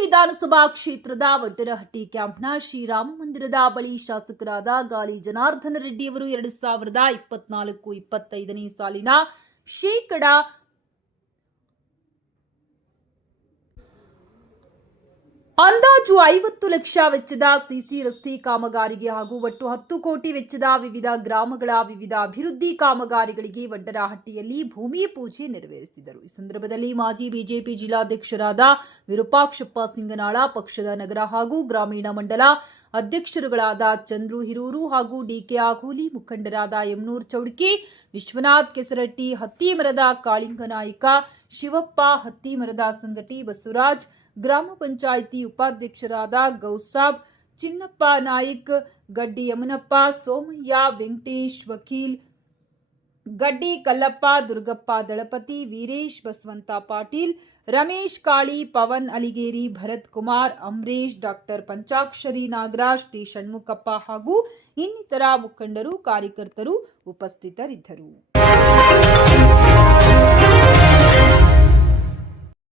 ವಿಧಾನಸಭಾ ಕ್ಷೇತ್ರದ ವಡ್ಡರಹಟ್ಟಿ ಕ್ಯಾಂಪ್ನ ಶ್ರೀರಾಮ ಮಂದಿರದ ಬಳಿ ಶಾಸಕರಾದ ಗಾಲಿ ಜನಾರ್ದನ ರೆಡ್ಡಿಯವರು ಎರಡು ಸಾವಿರದ ಇಪ್ಪತ್ನಾಲ್ಕು ಇಪ್ಪತ್ತೈದನೇ ಸಾಲಿನ ಶೇಕಡ ಅಂದಾಜು ಐವತ್ತು ಲಕ್ಷ ವೆಚ್ಚದ ಸಿಸಿ ರಸ್ತೆ ಕಾಮಗಾರಿಗೆ ಹಾಗೂ ಒಟ್ಟು ಹತ್ತು ಕೋಟಿ ವೆಚ್ಚದ ವಿವಿಧ ಗ್ರಾಮಗಳ ವಿವಿಧ ಅಭಿವೃದ್ಧಿ ಕಾಮಗಾರಿಗಳಿಗೆ ವಡ್ಡರಹಟ್ಟಿಯಲ್ಲಿ ಭೂಮಿ ಪೂಜೆ ನೆರವೇರಿಸಿದರು. ಈ ಸಂದರ್ಭದಲ್ಲಿ ಮಾಜಿ ಬಿಜೆಪಿ ಜಿಲ್ಲಾಧ್ಯಕ್ಷರಾದ ವಿರೂಪಾಕ್ಷಪ್ಪ ಸಿಂಗನಾಳ, ಪಕ್ಷದ ನಗರ ಹಾಗೂ ಗ್ರಾಮೀಣ ಮಂಡಲ ಅಧ್ಯಕ್ಷರುಗಳಾದ ಚಂದ್ರು ಹಿರೂರು ಹಾಗೂ ಡಿಕೆ ಆಘೂಲಿ ಮುಖಂಡರಾದ ಯಮನೂರ್ ಚೌಡಕಿ, ವಿಶ್ವನಾಥ್ ಕೆಸರಟ್ಟಿ ಹತ್ತಿಮರದ ಕಾಳಿಂಗನಾಯ್ಕ ಶಿವಪ್ಪ ಹತ್ತಿಮರದ ಸಂಗಟಿ ಬಸವರಾಜ್, ಗ್ರಾಮ ಪಂಚಾಯಿತಿ ಉಪಾಧ್ಯಕ್ಷರಾದ ಗೌಸಾಬ್, ಚಿನ್ನಪ್ಪ ನಾಯ್ಕ್, ಗಡ್ಡಿ ಯಮನಪ್ಪ, ಸೋಮಯ್ಯ, ವೆಂಕಟೇಶ್, ವಕೀಲ್ ಗಡ್ಡಿ ಕಲ್ಲಪ್ಪ, ದುರ್ಗಪ್ಪ, ದಳಪತಿ, ವೀರೇಶ್, ಬಸವಂತ ಪಾಟೀಲ್, ರಮೇಶ್ ಕಾಳಿ, ಪವನ್ ಅಲಿಗೇರಿ, ಭರತ್ ಕುಮಾರ್ ಅಂಬರೀಶ್ ಡಾಕ್ಟರ್ ಪಂಚಾಕ್ಷರಿ ನಾಗರಾಜ್, ಟಿ ಷಣ್ಮುಖಪ್ಪ ಹಾಗೂ ಇನ್ನಿತರ ಮುಖಂಡರು, ಕಾರ್ಯಕರ್ತರು ಉಪಸ್ಥಿತರಿದ್ದರು.